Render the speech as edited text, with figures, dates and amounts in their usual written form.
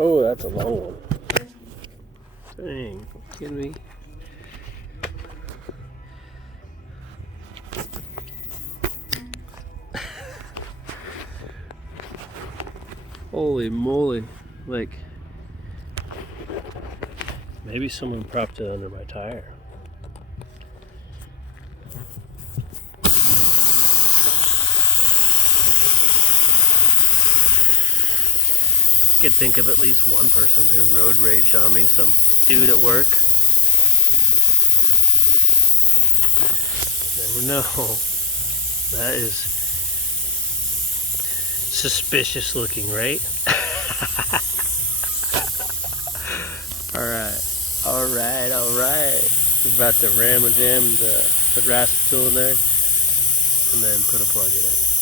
Oh, that's a long one. Dang, kidding me? Holy moly, like maybe someone propped it under my tire. I could think of at least one person who road raged on me, some dude at work. Never know. That is suspicious looking, right? Alright. We're about to ram a jam the rascal in there and then put a plug in it.